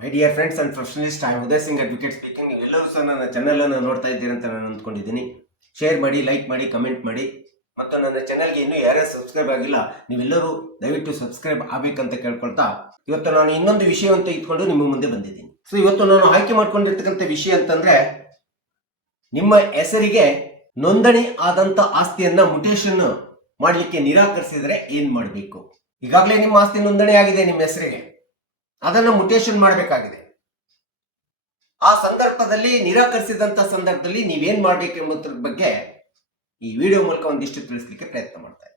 My dear friends and professionalist, I Uday Singh advocate speaking. ನೀವೆಲ್ಲರೂ ಸಹ ನನ್ನ ಚಾನಲನ್ನು ನೋಡ್ತಾ ಇದ್ದೀರಿ ಅಂತ ನಾನು ಅಂದ್ಕೊಂಡಿದ್ದೀನಿ. ಶೇರ್ ಮಾಡಿ, ಲೈಕ್ ಮಾಡಿ, ಕಮೆಂಟ್ ಮಾಡಿ. ಮತ್ತು ನನ್ನ ಚಾನಲ್ಗೆ ಇನ್ನೂ ಯಾರ್ಯಾರು ಸಬ್ಸ್ಕ್ರೈಬ್ ಆಗಿಲ್ಲ, ನೀವೆಲ್ಲರೂ ದಯವಿಟ್ಟು ಸಬ್ಸ್ಕ್ರೈಬ್ ಆಗಬೇಕಂತ ಕೇಳ್ಕೊಳ್ತಾ, ಇವತ್ತು ನಾನು ಇನ್ನೊಂದು ವಿಷಯವಂತ ಇಟ್ಕೊಂಡು ನಿಮ್ಮ ಮುಂದೆ ಬಂದಿದ್ದೀನಿ. ಸೊ ಇವತ್ತು ನಾನು ಆಯ್ಕೆ ಮಾಡ್ಕೊಂಡಿರ್ತಕ್ಕಂಥ ವಿಷಯ ಅಂತಂದ್ರೆ, ನಿಮ್ಮ ಹೆಸರಿಗೆ ನೋಂದಣಿ ಆದಂತ ಆಸ್ತಿಯನ್ನ ಮುಟೇಶನ್ ಮಾಡಲಿಕ್ಕೆ ನಿರಾಕರಿಸಿದ್ರೆ ಏನ್ ಮಾಡಬೇಕು. ಈಗಾಗಲೇ ನಿಮ್ಮ ಆಸ್ತಿ ನೋಂದಣಿ ಆಗಿದೆ ನಿಮ್ಮ ಹೆಸರಿಗೆ, ಅದನ್ನು ಮುಟೇಶನ್ ಮಾಡಬೇಕಾಗಿದೆ. ಆ ಸಂದರ್ಭದಲ್ಲಿ ನಿರಾಕರಿಸಿದಂತ ಸಂದರ್ಭದಲ್ಲಿ ನೀವೇನ್ ಮಾಡ್ಬೇಕೆಂಬುದ್ರ ಬಗ್ಗೆ ಈ ವಿಡಿಯೋ ಮೂಲಕ ಒಂದಿಷ್ಟು ತಿಳಿಸ್ಲಿಕ್ಕೆ ಪ್ರಯತ್ನ ಮಾಡ್ತಾ ಇದ್ದೀನಿ.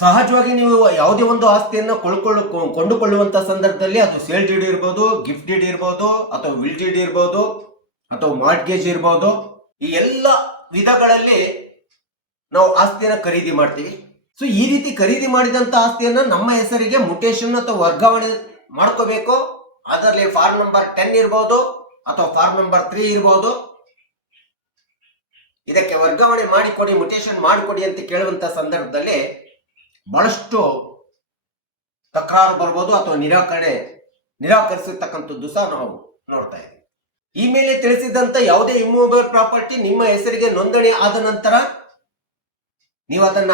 ಸಹಜವಾಗಿ ನೀವು ಯಾವುದೇ ಒಂದು ಆಸ್ತಿಯನ್ನು ಕೊಂಡುಕೊಳ್ಳುವಂತ ಸಂದರ್ಭದಲ್ಲಿ ಅದು ಸೇಲ್ ಡೀಡ್ ಇರ್ಬೋದು, ಗಿಫ್ಟ್ ಡೀಡ್ ಇರ್ಬೋದು, ಅಥವಾ ವಿಲ್ ಡೀಡ್ ಇರ್ಬೋದು, ಅಥವಾ ಮಾರ್ಟ್ಗೇಜ್ ಇರ್ಬೋದು. ಈ ಎಲ್ಲ ವಿಧಗಳಲ್ಲಿ ನಾವು ಆಸ್ತಿಯನ್ನು ಖರೀದಿ ಮಾಡ್ತೀವಿ. ಸೊ ಈ ರೀತಿ ಖರೀದಿ ಮಾಡಿದಂತ ಆಸ್ತಿಯನ್ನ ನಮ್ಮ ಹೆಸರಿಗೆ ಮುಟೇಶನ್ ಅಥವಾ ವರ್ಗಾವಣೆ ಮಾಡ್ಕೋಬೇಕು. ಅದರಲ್ಲಿ ಫಾರ್ಮ್ ನಂಬರ್ 10 ಇರ್ಬೋದು, ಅಥವಾ ಫಾರ್ಮ್ ನಂಬರ್ 3 ಇರ್ಬೋದು. ಇದಕ್ಕೆ ವರ್ಗಾವಣೆ ಮಾಡಿಕೊಡಿ, ಮುಟೇಶನ್ ಮಾಡಿಕೊಡಿ ಅಂತ ಕೇಳುವಂತ ಸಂದರ್ಭದಲ್ಲಿ ಬಹಳಷ್ಟು ತಕರಾರು ಬರ್ಬೋದು, ಅಥವಾ ನಿರಾಕರಿಸತಕ್ಕಂಥದ್ದು ಸಹ ನಾವು ನೋಡ್ತಾ ಇದ್ದೀವಿ. ಈ ಮೇಲೆ ತಿಳಿಸಿದಂತ ಯಾವುದೇ ಇಮ್ಮೂವೇಬಲ್ ಪ್ರಾಪರ್ಟಿ ನಿಮ್ಮ ಹೆಸರಿಗೆ ನೋಂದಣಿ ಆದ ನಂತರ ನೀವು ಅದನ್ನ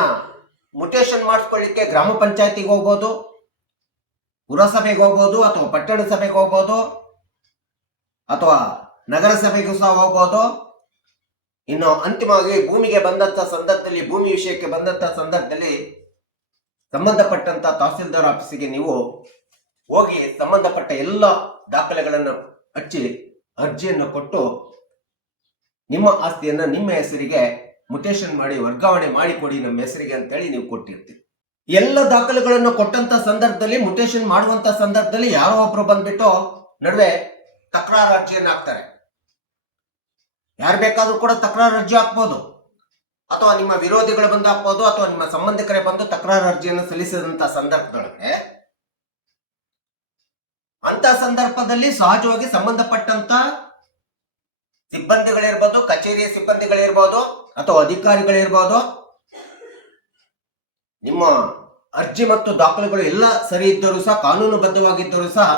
ಮುಟೇಶನ್ ಮಾಡಿಸ್ಕೊಳ್ಳಿಕ್ಕೆ ಗ್ರಾಮ ಪಂಚಾಯತಿಗೆ ಹೋಗ್ಬೋದು, ಪುರಸಭೆಗೆ ಹೋಗ್ಬೋದು, ಅಥವಾ ಪಟ್ಟಣ ಸಭೆಗೆ ಹೋಗ್ಬೋದು, ಅಥವಾ ನಗರ ಸಭೆಗೂ ಸಹ ಹೋಗ್ಬೋದು. ಇನ್ನು ಅಂತಿಮವಾಗಿ ಭೂಮಿಗೆ ಬಂದಂತ ಸಂದರ್ಭದಲ್ಲಿ, ಭೂಮಿ ವಿಷಯಕ್ಕೆ ಬಂದಂತ ಸಂದರ್ಭದಲ್ಲಿ ಸಂಬಂಧಪಟ್ಟಂತ ತಹಸೀಲ್ದಾರ್ ಆಫೀಸಿಗೆ ನೀವು ಹೋಗಿ ಸಂಬಂಧಪಟ್ಟ ಎಲ್ಲ ದಾಖಲೆಗಳನ್ನು ಹಚ್ಚಿ ಅರ್ಜಿಯನ್ನು ಕೊಟ್ಟು ನಿಮ್ಮ ಆಸ್ತಿಯನ್ನ ನಿಮ್ಮ ಹೆಸರಿಗೆ ಮುಟೇಶನ್ ಮಾಡಿ ವರ್ಗಾವಣೆ ಮಾಡಿಕೊಡಿ ನಮ್ಮ ಹೆಸರಿಗೆ ಅಂತೇಳಿ ನೀವು ಕೊಟ್ಟಿರ್ತೀರಿ. ಎಲ್ಲ ದಾಖಲೆಗಳನ್ನು ಕೊಟ್ಟಂತ ಸಂದರ್ಭದಲ್ಲಿ, ಮುಟೇಶನ್ ಮಾಡುವಂತ ಸಂದರ್ಭದಲ್ಲಿ ಯಾರೋ ಒಬ್ರು ಬಂದ್ಬಿಟ್ಟು ನಡುವೆ ತಕರಾರು ಅರ್ಜಿಯನ್ನು ಹಾಕ್ತಾರೆ. ಯಾರು ಬೇಕಾದ್ರೂ ಕೂಡ ತಕರಾರು ಅರ್ಜಿ ಹಾಕ್ಬೋದು, ಅಥವಾ ನಿಮ್ಮ ವಿರೋಧಿಗಳು ಬಂದು ಹಾಕ್ಬೋದು, ಅಥವಾ ನಿಮ್ಮ ಸಂಬಂಧಿಕರೇ ಬಂದು ತಕರಾರು ಅರ್ಜಿಯನ್ನು ಸಲ್ಲಿಸಿದಂತ ಸಂದರ್ಭದೊಳಗೆ ಅಂತ ಸಂದರ್ಭದಲ್ಲಿ ಸಹಜವಾಗಿ ಸಂಬಂಧಪಟ್ಟಂತ ಸಿಬ್ಬಂದಿಗಳಿರ್ಬೋದು, ಕಚೇರಿಯ ಸಿಬ್ಬಂದಿಗಳಿರ್ಬೋದು, ಅಥವಾ ಅಧಿಕಾರಿಗಳಿರ್ಬೋದು, ನಿಮ್ಮ ಅರ್ಜಿ ಮತ್ತು ದಾಖಲೆಗಳು ಎಲ್ಲ ಸರಿ ಇದ್ದರೂ ಸಹ, ಕಾನೂನುಬದ್ಧವಾಗಿದ್ದರೂ ಸಹ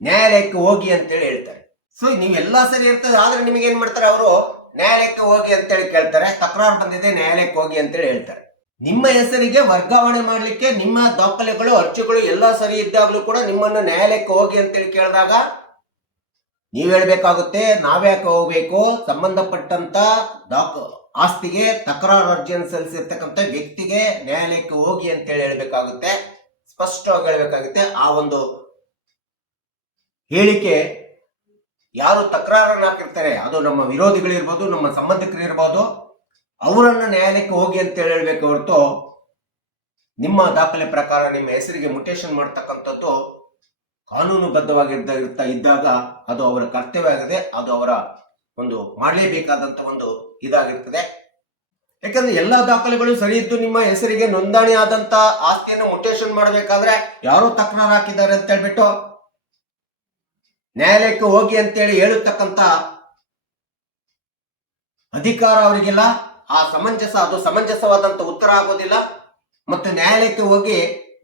ನ್ಯಾಯಾಲಯಕ್ಕೆ ಹೋಗಿ ಅಂತೇಳಿ ಹೇಳ್ತಾರೆ. ಸೊ ನೀವೆಲ್ಲ ಸರಿ ಇರ್ತದೆ, ಆದ್ರೆ ನಿಮಗೆ ಏನ್ ಮಾಡ್ತಾರೆ, ಅವರು ನ್ಯಾಯಾಲಯಕ್ಕೆ ಹೋಗಿ ಅಂತೇಳಿ ಕೇಳ್ತಾರೆ. ತಕರಾರು ಬಂದಿದೆ, ನ್ಯಾಯಾಲಯಕ್ಕೆ ಹೋಗಿ ಅಂತೇಳಿ ಹೇಳ್ತಾರೆ. ನಿಮ್ಮ ಹೆಸರಿಗೆ ವರ್ಗಾವಣೆ ಮಾಡ್ಲಿಕ್ಕೆ ನಿಮ್ಮ ದಾಖಲೆಗಳು, ಅರ್ಜಿಗಳು ಎಲ್ಲ ಸರಿ ಇದ್ದಾಗಲೂ ಕೂಡ ನಿಮ್ಮನ್ನ ನ್ಯಾಯಾಲಯಕ್ಕೆ ಹೋಗಿ ಅಂತೇಳಿ ಕೇಳಿದಾಗ ನೀವ್ ಹೇಳ್ಬೇಕಾಗುತ್ತೆ, ನಾವ್ಯಾಕೆ ಹೋಗ್ಬೇಕು, ಸಂಬಂಧಪಟ್ಟಂತ ಆಸ್ತಿಗೆ ತಕರಾರು ಅರ್ಜಿಯನ್ನು ಸಲ್ಲಿಸಿರ್ತಕ್ಕಂಥ ವ್ಯಕ್ತಿಗೆ ನ್ಯಾಯಾಲಯಕ್ಕೆ ಹೋಗಿ ಅಂತೇಳಿ ಹೇಳ್ಬೇಕಾಗುತ್ತೆ, ಸ್ಪಷ್ಟವಾಗಿ ಹೇಳ್ಬೇಕಾಗುತ್ತೆ. ಆ ಒಂದು ಹೇಳಿಕೆ ಯಾರು ತಕರಾರನ್ನು ಹಾಕಿರ್ತಾರೆ, ಅದು ನಮ್ಮ ವಿರೋಧಿಗಳಿರ್ಬೋದು, ನಮ್ಮ ಸಂಬಂಧಿಕರಿರ್ಬೋದು, ಅವರನ್ನ ನ್ಯಾಯಾಲಯಕ್ಕೆ ಹೋಗಿ ಅಂತ ಹೇಳ್ಬೇಕು ಹೊರತು ನಿಮ್ಮ ದಾಖಲೆ ಪ್ರಕಾರ ನಿಮ್ಮ ಹೆಸರಿಗೆ ಮುಟೇಶನ್ ಮಾಡ್ತಕ್ಕಂಥದ್ದು ಕಾನೂನುಬದ್ಧವಾಗಿದ್ದಾಗ ಅದು ಅವರ ಕರ್ತವ್ಯ ಆಗಿದೆ, ಅದು ಅವರ ಒಂದು ಮಾಡಲೇಬೇಕಾದಂತ ಒಂದು ಇದಾಗಿರ್ತದೆ. ಯಾಕಂದ್ರೆ ಎಲ್ಲಾ ದಾಖಲೆಗಳು ಸರಿ ಇದ್ದು ನಿಮ್ಮ ಹೆಸರಿಗೆ ನೋಂದಣಿ ಆದಂತ ಆಸ್ತಿಯನ್ನು ಮುಟೇಶನ್ ಮಾಡಬೇಕಾದ್ರೆ ಯಾರೋ ತಕರಾರು ಹಾಕಿದ್ದಾರೆ ಅಂತ ಹೇಳ್ಬಿಟ್ಟು ನ್ಯಾಯಾಲಯಕ್ಕೆ ಹೋಗಿ ಅಂತೇಳಿ ಹೇಳತಕ್ಕಂತ ಅಧಿಕಾರ ಅವರಿಗಿಲ್ಲ. ಅದು ಸಮಂಜಸವಾದಂತ ಉತ್ತರ ಆಗೋದಿಲ್ಲ. ಮತ್ತು ನ್ಯಾಯಾಲಯಕ್ಕೆ ಹೋಗಿ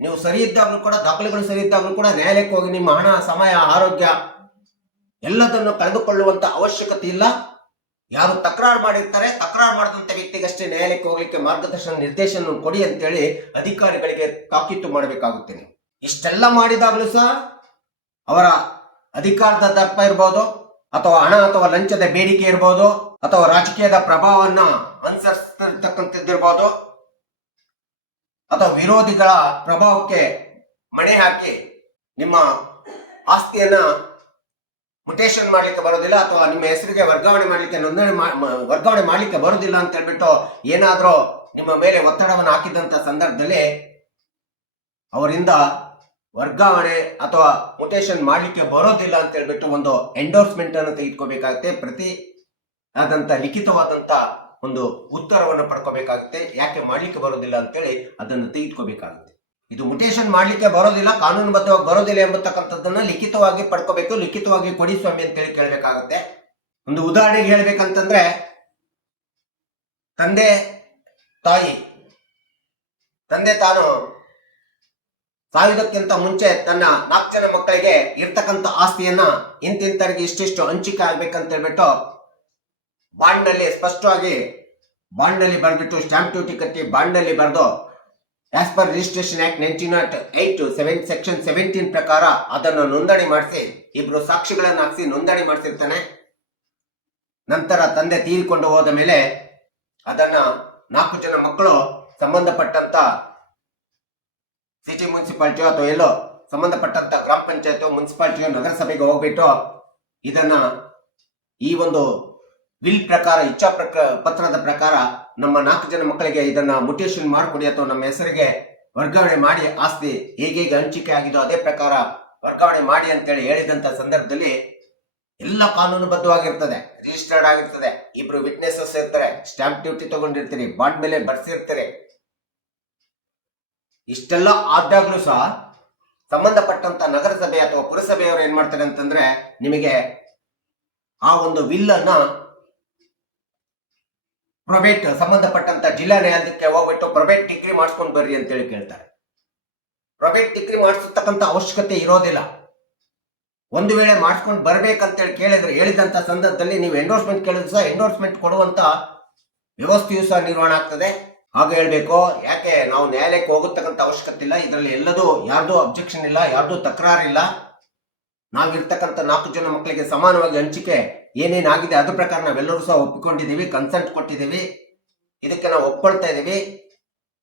ನೀವು ಸರಿ ಇದ್ದಾಗಲೂ ಕೂಡ, ದಾಖಲೆಗಳು ಸರಿ ಇದ್ದಾಗಲೂ ಕೂಡ ನ್ಯಾಯಾಲಯಕ್ಕೆ ಹೋಗಿ ನಿಮ್ಮ ಹಣ, ಸಮಯ, ಆರೋಗ್ಯ ಎಲ್ಲದನ್ನು ಕಳೆದುಕೊಳ್ಳುವಂತ ಅವಶ್ಯಕತೆ ಇಲ್ಲ. ಯಾರು ತಕರಾರು ಮಾಡಿರ್ತಾರೆ, ತಕರಾರು ಮಾಡಿದಂತ ವ್ಯಕ್ತಿಗಷ್ಟೇ ನ್ಯಾಯಾಲಯಕ್ಕೆ ಹೋಗ್ಲಿಕ್ಕೆ ಮಾರ್ಗದರ್ಶನ, ನಿರ್ದೇಶನ ಕೊಡಿ ಅಂತೇಳಿ ಅಧಿಕಾರಿಗಳಿಗೆ ತಾಕೀತು ಮಾಡಬೇಕಾಗುತ್ತೆ. ಇಷ್ಟೆಲ್ಲ ಮಾಡಿದಾಗಲೂ ಸಹ ಅವರ ಅಧಿಕಾರದ ದರ್ಪ ಇರ್ಬೋದು, ಅಥವಾ ಹಣ ಅಥವಾ ಲಂಚದ ಬೇಡಿಕೆ ಇರ್ಬೋದು, ಅಥವಾ ರಾಜಕೀಯದ ಪ್ರಭಾವವನ್ನ ಅನುಸರಿಸತಕ್ಕಂಥದ್ದಿರ್ಬೋದು, ಅಥವಾ ವಿರೋಧಿಗಳ ಪ್ರಭಾವಕ್ಕೆ ಮಣೆ ಹಾಕಿ ನಿಮ್ಮ ಆಸ್ತಿಯನ್ನ ಮುಟೇಶನ್ ಮಾಡ್ಲಿಕ್ಕೆ ಬರೋದಿಲ್ಲ, ಅಥವಾ ನಿಮ್ಮ ಹೆಸರಿಗೆ ವರ್ಗಾವಣೆ ಮಾಡ್ಲಿಕ್ಕೆ ವರ್ಗಾವಣೆ ಮಾಡ್ಲಿಕ್ಕೆ ಬರೋದಿಲ್ಲ ಅಂತ ಹೇಳ್ಬಿಟ್ಟು ಏನಾದ್ರೂ ನಿಮ್ಮ ಮೇಲೆ ಒತ್ತಡವನ್ನು ಹಾಕಿದಂತ ಸಂದರ್ಭದಲ್ಲಿ ಅವರಿಂದ ವರ್ಗಾವಣೆ ಅಥವಾ ಮುಟೇಶನ್ ಮಾಡ್ಲಿಕ್ಕೆ ಬರೋದಿಲ್ಲ ಅಂತ ಹೇಳ್ಬಿಟ್ಟು ಒಂದು ಎಂಡೋರ್ಸ್ಮೆಂಟ್ ಅನ್ನು ತೆಗೆದುಕೋಬೇಕಾಗುತ್ತೆ. ಪ್ರತಿ ಆದಂತ ಲಿಖಿತವಾದಂತ ಒಂದು ಉತ್ತರವನ್ನು ಪಡ್ಕೋಬೇಕಾಗುತ್ತೆ. ಯಾಕೆ ಮಾಡ್ಲಿಕ್ಕೆ ಬರೋದಿಲ್ಲ ಅಂತೇಳಿ ಅದನ್ನು ತೆಗೆದುಕೋಬೇಕಾಗುತ್ತೆ. ಇದು ಮುಟೇಶನ್ ಮಾಡ್ಲಿಕ್ಕೆ ಬರೋದಿಲ್ಲ, ಕಾನೂನುಬದ್ಧವಾಗಿ ಬರೋದಿಲ್ಲ ಎಂಬತಕ್ಕಂಥದ್ದನ್ನ ಲಿಖಿತವಾಗಿ ಪಡ್ಕೋಬೇಕು. ಲಿಖಿತವಾಗಿ ಕೊಡಿ ಸ್ವಾಮಿ ಅಂತೇಳಿ ಕೇಳಬೇಕಾಗುತ್ತೆ. ಒಂದು ಉದಾಹರಣೆಗೆ ಹೇಳ್ಬೇಕಂತಂದ್ರೆ, ತಂದೆ ತಾನು ಸಾಯುವುದಕ್ಕಿಂತ ಮುಂಚೆ ತನ್ನ 4 ಜನ ಮಕ್ಕಳಿಗೆ ಇರ್ತಕ್ಕಂಥ ಆಸ್ತಿಯನ್ನ ಇಂತಿಂತರಿಗೆ ಇಷ್ಟಿಷ್ಟು ಹಂಚಿಕೆ ಆಗ್ಬೇಕಂತ ಹೇಳ್ಬಿಟ್ಟು ಬಾಂಡ್ನಲ್ಲಿ ಸ್ಪಷ್ಟವಾಗಿ ಬಾಂಡ್ನಲ್ಲಿ ಬರೆದ್ಬಿಟ್ಟು ಸ್ಟಾಂಪ್ ಡ್ಯೂಟಿ ಕಟ್ಟಿ ಬಾಂಡ್ನಲ್ಲಿ ಬರೆದು as per registration act 1908 section 17 ಪ್ರಕಾರ ಅದನ್ನು ನೋಂದಣಿ ಮಾಡಿಸಿ ಇಬ್ರು ಸಾಕ್ಷಿಗಳನ್ನು ಹಾಕಿಸಿ ನೋಂದಣಿ ಮಾಡಿಸಿರ್ತಾನೆ. ನಂತರ ತಂದೆ ತೀರಿಕೊಂಡು ಹೋದ ಮೇಲೆ ಅದನ್ನ 4 ಜನ ಮಕ್ಕಳು ಸಂಬಂಧಪಟ್ಟಂತ ಸಿಟಿ ಮುನ್ಸಿಪಾಲಿಟಿಯೋ ಅಥವಾ ಎಲ್ಲೋ ಸಂಬಂಧಪಟ್ಟಂತ ಗ್ರಾಮ ಪಂಚಾಯತ್ ಮುನ್ಸಿಪಾಲಿಟಿಯೋ ನಗರಸಭೆಗೆ ಹೋಗ್ಬಿಟ್ಟು ಇದನ್ನ ಈ ಒಂದು ವಿಲ್ ಪ್ರಕಾರ ಇಚ್ಛಾ ಪತ್ರದ ಪ್ರಕಾರ ನಮ್ಮ 4 ಜನ ಮಕ್ಕಳಿಗೆ ಇದನ್ನ ಮುಟೇಶನ್ ಮಾಡಿಕೊಡಿ ಅಥವಾ ನಮ್ಮ ಹೆಸರಿಗೆ ವರ್ಗಾವಣೆ ಮಾಡಿ ಆಸ್ತಿ ಹೇಗೆ ಹಂಚಿಕೆ ಆಗಿದೋ ಅದೇ ಪ್ರಕಾರ ವರ್ಗಾವಣೆ ಮಾಡಿ ಅಂತೇಳಿ ಹೇಳಿದಂತ ಸಂದರ್ಭದಲ್ಲಿ ಎಲ್ಲ ಕಾನೂನುಬದ್ಧವಾಗಿರ್ತದೆ, ರಿಜಿಸ್ಟರ್ಡ್ ಆಗಿರ್ತದೆ. ಇಬ್ರು ವಿಟ್ನೆಸಸ್ ಇರ್ತಾರೆ, ಸ್ಟಾಂಪ್ ಡ್ಯೂಟಿ ತಗೊಂಡಿರ್ತೀರಿ, ಬಾಂಡ್ ಮೇಲೆ ಬರ್ಸಿರ್ತಾರೆ. ಇಷ್ಟೆಲ್ಲ ಆದಾಗ್ಲೂ ಸಹ ಸಂಬಂಧಪಟ್ಟಂತ ನಗರಸಭೆ ಅಥವಾ ಪುರಸಭೆಯವರು ಏನ್ ಮಾಡ್ತಾರೆ ಅಂತಂದ್ರೆ ನಿಮಗೆ ಆ ಒಂದು ವಿಲ್ ಅನ್ನ ಪ್ರೊಬೇಟ್ ಸಂಬಂಧಪಟ್ಟಂತ ಜಿಲ್ಲಾ ನ್ಯಾಯಾಲಯಕ್ಕೆ ಹೋಗ್ಬಿಟ್ಟು ಪ್ರೊಬೇಟ್ ಡಿಗ್ರಿ ಮಾಡಿಸ್ಕೊಂಡು ಬರ್ರಿ ಅಂತೇಳಿ ಕೇಳ್ತಾರೆ. ಪ್ರೊಬೇಟ್ ಡಿಗ್ರಿ ಮಾಡಿಸತಕ್ಕಂತ ಅವಶ್ಯಕತೆ ಇರೋದಿಲ್ಲ. ಒಂದು ವೇಳೆ ಮಾಡಿಸ್ಕೊಂಡು ಬರ್ಬೇಕಂತೇಳಿ ಕೇಳಿದ್ರೆ ಹೇಳಿದಂತ ಸಂದರ್ಭದಲ್ಲಿ ನೀವು ಎಂಡೋರ್ಸ್ಮೆಂಟ್ ಕೇಳಿದ್ರು ಸಹ ಎಂಡೋರ್ಸ್ಮೆಂಟ್ ಕೊಡುವಂತ ವ್ಯವಸ್ಥೆಯು ಸಹ ನಿರ್ವಹಣೆ ಆಗ್ತದೆ. ಹಾಗೆ ಹೇಳ್ಬೇಕು, ಯಾಕೆ ನಾವು ನ್ಯಾಯಾಲಯಕ್ಕೆ ಹೋಗತಕ್ಕಂತ ಅವಶ್ಯಕತೆ ಇಲ್ಲ. ಇದರಲ್ಲಿ ಎಲ್ಲದೂ ಯಾರ್ದು ಅಬ್ಜೆಕ್ಷನ್ ಇಲ್ಲ, ಯಾರ್ದು ತಕರಾರಿಲ್ಲ. ನಾವಿರ್ತಕ್ಕಂಥ 4 ಜನ ಮಕ್ಕಳಿಗೆ ಸಮಾನವಾಗಿ ಹಂಚಿಕೆ ಏನೇನಾಗಿದೆ ಅದ್ರ ಪ್ರಕಾರ ನಾವೆಲ್ಲರೂ ಸಹ ಒಪ್ಪಿಕೊಂಡಿದ್ದೀವಿ, ಕನ್ಸೆಂಟ್ ಕೊಟ್ಟಿದ್ದೀವಿ, ಇದಕ್ಕೆ ನಾವು ಒಪ್ಕೊಳ್ತಾ ಇದ್ದೀವಿ.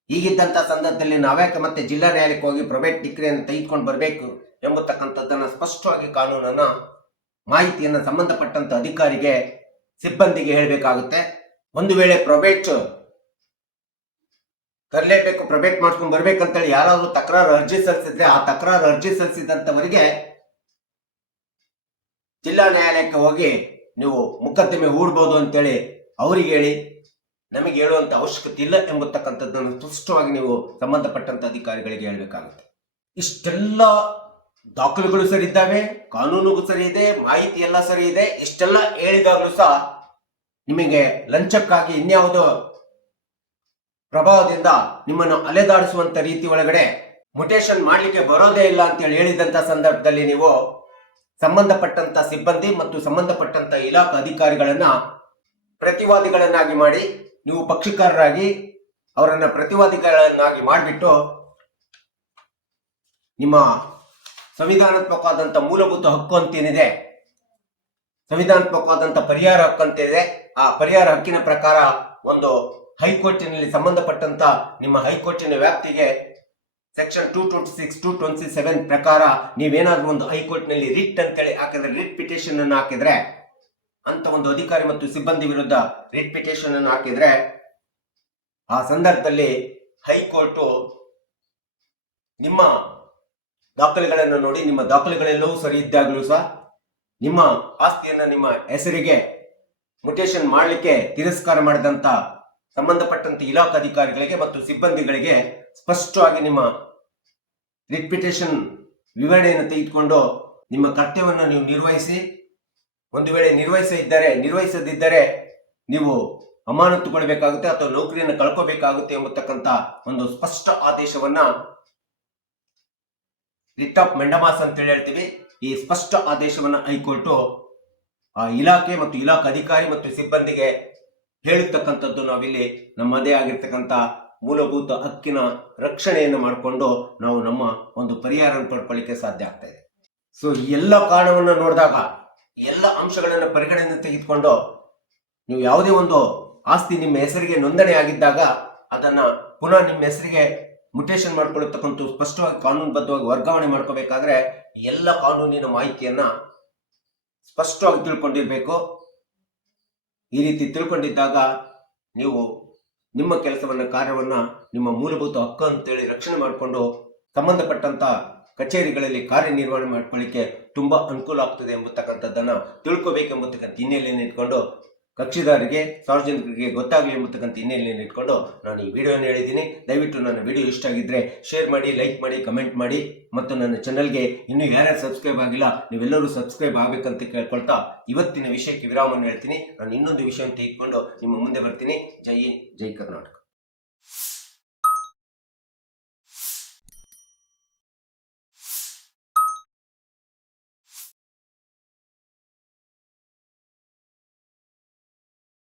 ಈಗಿದ್ದಂತ ಸಂದರ್ಭದಲ್ಲಿ ನಾವ್ಯಾಕೆ ಮತ್ತೆ ಜಿಲ್ಲಾ ನ್ಯಾಯಾಲಯಕ್ಕೆ ಹೋಗಿ ಪ್ರೈವೇಟ್ ಡಿಗ್ರಿಯನ್ನು ತೆಗೆದುಕೊಂಡು ಬರಬೇಕು ಎಂಬತಕ್ಕಂಥದ್ದನ್ನ ಸ್ಪಷ್ಟವಾಗಿ ಕಾನೂನನ್ನ ಮಾಹಿತಿಯನ್ನ ಸಂಬಂಧಪಟ್ಟಂತ ಅಧಿಕಾರಿಗೆ ಸಿಬ್ಬಂದಿಗೆ ಹೇಳಬೇಕಾಗುತ್ತೆ. ಒಂದು ವೇಳೆ ಪ್ರೈವೇಟ್ ತರಲೇಬೇಕು, ಪ್ರೈವೇಟ್ ಮಾಡ್ಕೊಂಡು ಬರ್ಬೇಕಂತೇಳಿ ಯಾರಾದ್ರೂ ತಕರಾರು ಅರ್ಜಿ ಸಲ್ಲಿಸಿದ್ರೆ ಆ ತಕರಾರು ಅರ್ಜಿ ಸಲ್ಲಿಸಿದಂತವರಿಗೆ ಜಿಲ್ಲಾ ನ್ಯಾಯಾಲಯಕ್ಕೆ ಹೋಗಿ ನೀವು ಮೊಕದ್ದಮೆ ಹೂಡ್ಬೋದು ಅಂತೇಳಿ ಅವರಿಗೆ ಹೇಳಿ, ನಮಗೆ ಹೇಳುವಂತ ಅವಶ್ಯಕತೆ ಇಲ್ಲ ಎಂಬತಕ್ಕಂಥದ್ದನ್ನು ಸ್ಪಷ್ಟವಾಗಿ ನೀವು ಸಂಬಂಧಪಟ್ಟಂತ ಅಧಿಕಾರಿಗಳಿಗೆ ಹೇಳಬೇಕಾಗುತ್ತೆ. ಇಷ್ಟೆಲ್ಲ ದಾಖಲೆಗಳು ಸರಿ ಇದ್ದಾವೆ, ಕಾನೂನುಗೂ ಸರಿ ಇದೆ, ಮಾಹಿತಿ ಎಲ್ಲ ಸರಿ ಇದೆ. ಇಷ್ಟೆಲ್ಲ ಹೇಳಿದಾಗಲೂ ಸಹ ನಿಮಗೆ ಲಂಚಕ್ಕಾಗಿ ಇನ್ಯಾವುದೋ ಪ್ರಭಾವದಿಂದ ನಿಮ್ಮನ್ನು ಅಲೆದಾಡಿಸುವಂತ ರೀತಿ ಒಳಗಡೆ ಮುಟೇಶನ್ ಮಾಡ್ಲಿಕ್ಕೆ ಬರೋದೇ ಇಲ್ಲ ಅಂತೇಳಿ ಹೇಳಿದಂತ ಸಂದರ್ಭದಲ್ಲಿ ನೀವು ಸಂಬಂಧಪಟ್ಟಂತ ಸಿಬ್ಬಂದಿ ಮತ್ತು ಸಂಬಂಧಪಟ್ಟಂತ ಇಲಾಖಾ ಅಧಿಕಾರಿಗಳನ್ನ ಪ್ರತಿವಾದಿಗಳನ್ನಾಗಿ ಮಾಡಿ, ನೀವು ಪಕ್ಷಕಾರರಾಗಿ ಅವರನ್ನ ಪ್ರತಿವಾದಿಗಳನ್ನಾಗಿ ಮಾಡಿಬಿಟ್ಟು ನಿಮ್ಮ ಸಂವಿಧಾನಾತ್ಮಕವಾದಂತ ಮೂಲಭೂತ ಹಕ್ಕು ಅಂತೇನಿದೆ, ಸಂವಿಧಾನಾತ್ಮಕವಾದಂತ ಪರಿಹಾರ ಹಕ್ಕು ಅಂತಿದೆ, ಆ ಪರಿಹಾರ ಹಕ್ಕಿನ ಪ್ರಕಾರ ಒಂದು ಹೈಕೋರ್ಟಿನಲ್ಲಿ ಸಂಬಂಧಪಟ್ಟಂತ ನಿಮ್ಮ ಹೈಕೋರ್ಟಿನ ವ್ಯಾಪ್ತಿಗೆ ಸೆಕ್ಷನ್ 226 227 ಪ್ರಕಾರ ನೀವೇನಾದ್ರೂ ಒಂದು ಹೈಕೋರ್ಟ್ನಲ್ಲಿ ರಿಟ್ ಅಂತೇಳಿ ಹಾಕಿದ್ರೆ, ರಿಟ್ ಪಿಟಿಷನ್ ಅನ್ನು ಹಾಕಿದ್ರೆ, ಅಂತ ಒಂದು ಅಧಿಕಾರಿ ಮತ್ತು ಸಿಬ್ಬಂದಿ ವಿರುದ್ಧ ರಿಟ್ ಪಿಟಿಷನ್ ಅನ್ನು ಹಾಕಿದ್ರೆ ಆ ಸಂದರ್ಭದಲ್ಲಿ ಹೈಕೋರ್ಟು ನಿಮ್ಮ ದಾಖಲೆಗಳನ್ನು ನೋಡಿ, ನಿಮ್ಮ ದಾಖಲೆಗಳೆಲ್ಲವೂ ಸರಿ ಇದ್ದಾಗಲೂ ಸಹ ನಿಮ್ಮ ಆಸ್ತಿಯನ್ನು ನಿಮ್ಮ ಹೆಸರಿಗೆ ಮುಟೇಶನ್ ಮಾಡಲಿಕ್ಕೆ ತಿರಸ್ಕಾರ ಮಾಡಿದಂತ ಸಂಬಂಧಪಟ್ಟಂತ ಇಲಾಖಾ ಅಧಿಕಾರಿಗಳಿಗೆ ಮತ್ತು ಸಿಬ್ಬಂದಿಗಳಿಗೆ ಸ್ಪಷ್ಟವಾಗಿ ನಿಮ್ಮ ರಿಟ್ ಪಿಟಿಷನ್ ವಿವರಣೆಯನ್ನು ತೆಗೆದುಕೊಂಡು ನಿಮ್ಮ ಕರ್ತವ್ಯವನ್ನು ನೀವು ನಿರ್ವಹಿಸಿ. ಒಂದು ವೇಳೆ ನಿರ್ವಹಿಸದಿದ್ದರೆ ನೀವು ಅಮಾನತುಗೊಳ್ಳಬೇಕಾಗುತ್ತೆ ಅಥವಾ ನೌಕರಿಯನ್ನು ಕಳ್ಕೋಬೇಕಾಗುತ್ತೆ ಎಂಬತಕ್ಕಂತ ಒಂದು ಸ್ಪಷ್ಟ ಆದೇಶವನ್ನ ರಿಟ್ ಆಫ್ ಮೆಂಡಮಾಸ್ ಅಂತ ಹೇಳ್ತೀವಿ. ಈ ಸ್ಪಷ್ಟ ಆದೇಶವನ್ನ ಹೈಕೋರ್ಟು ಆ ಇಲಾಖೆ ಮತ್ತು ಇಲಾಖಾ ಅಧಿಕಾರಿ ಮತ್ತು ಸಿಬ್ಬಂದಿಗೆ ಹೇಳಿರ್ತಕ್ಕಂಥದ್ದು ನಾವಿಲ್ಲಿ ನಮ್ಮದೇ ಆಗಿರ್ತಕ್ಕಂಥ ಮೂಲಭೂತ ಹಕ್ಕಿನ ರಕ್ಷಣೆಯನ್ನು ಮಾಡಿಕೊಂಡು ನಾವು ನಮ್ಮ ಒಂದು ಪರಿಹಾರ ಪಡ್ಕೊಳ್ಳಿಕ್ಕೆ ಸಾಧ್ಯ ಆಗ್ತಾ ಇದೆ. ಸೊ ಈ ಎಲ್ಲ ಕಾರಣವನ್ನು ನೋಡಿದಾಗ, ಎಲ್ಲ ಅಂಶಗಳನ್ನು ಪರಿಗಣನೆ ತೆಗೆದುಕೊಂಡು ನೀವು ಯಾವುದೇ ಒಂದು ಆಸ್ತಿ ನಿಮ್ಮ ಹೆಸರಿಗೆ ನೋಂದಣಿ ಆಗಿದ್ದಾಗ ಅದನ್ನ ಪುನಃ ನಿಮ್ಮ ಹೆಸರಿಗೆ ಮುಟೇಶನ್ ಮಾಡ್ಕೊಳ್ಳತಕ್ಕಂಥ ಸ್ಪಷ್ಟವಾಗಿ ಕಾನೂನುಬದ್ಧವಾಗಿ ವರ್ಗಾವಣೆ ಮಾಡ್ಕೋಬೇಕಾದ್ರೆ ಎಲ್ಲ ಕಾನೂನಿನ ಮಾಹಿತಿಯನ್ನ ಸ್ಪಷ್ಟವಾಗಿ ತಿಳ್ಕೊಂಡಿರ್ಬೇಕು. ಈ ರೀತಿ ತಿಳ್ಕೊಂಡಿದ್ದಾಗ ನೀವು ನಿಮ್ಮ ಕೆಲಸವನ್ನ ಕಾರ್ಯವನ್ನ ನಿಮ್ಮ ಮೂಲಭೂತ ಹಕ್ಕು ಅಂತೇಳಿ ರಕ್ಷಣೆ ಮಾಡಿಕೊಂಡು ಸಂಬಂಧಪಟ್ಟಂತ ಕಚೇರಿಗಳಲ್ಲಿ ಕಾರ್ಯನಿರ್ವಹಣೆ ಮಾಡ್ಕೊಳ್ಳಿಕ್ಕೆ ತುಂಬಾ ಅನುಕೂಲ ಆಗ್ತದೆ ಎಂಬತಕ್ಕಂಥದ್ದನ್ನ ತಿಳ್ಕೋಬೇಕೆಂಬತಕ್ಕಂಥ ಹಿನ್ನೆಲೆಯನ್ನು ಇಟ್ಕೊಂಡು ಕಕ್ಷಿದಾರರಿಗೆ ಸಾರ್ವಜನಿಕರಿಗೆ ಗೊತ್ತಾಗಲಿ ಎಂಬತಕ್ಕಂಥ ಹಿನ್ನೆಲೆಯನ್ನು ಇಟ್ಕೊಂಡು ನಾನು ಈ ವಿಡಿಯೋನ ಹೇಳಿದ್ದೀನಿ. ದಯವಿಟ್ಟು ನನ್ನ ವಿಡಿಯೋ ಇಷ್ಟ ಆಗಿದ್ದರೆ ಶೇರ್ ಮಾಡಿ, ಲೈಕ್ ಮಾಡಿ, ಕಮೆಂಟ್ ಮಾಡಿ ಮತ್ತು ನನ್ನ ಚಾನಲ್ಗೆ ಇನ್ನೂ ಯಾರ್ಯಾರು ಸಬ್ಸ್ಕ್ರೈಬ್ ಆಗಿಲ್ಲ ನೀವೆಲ್ಲರೂ ಸಬ್ಸ್ಕ್ರೈಬ್ ಆಗಬೇಕಂತ ಕೇಳ್ಕೊಳ್ತಾ ಇವತ್ತಿನ ವಿಷಯಕ್ಕೆ ವಿರಾಮವನ್ನು ಹೇಳ್ತೀನಿ. ನಾನು ಇನ್ನೊಂದು ವಿಷಯವನ್ನು ತೆಗೆದುಕೊಂಡು ನಿಮ್ಮ ಮುಂದೆ ಬರ್ತೀನಿ. ಜೈ ಹಿಂದ್, ಜೈ ಕರ್ನಾಟಕ.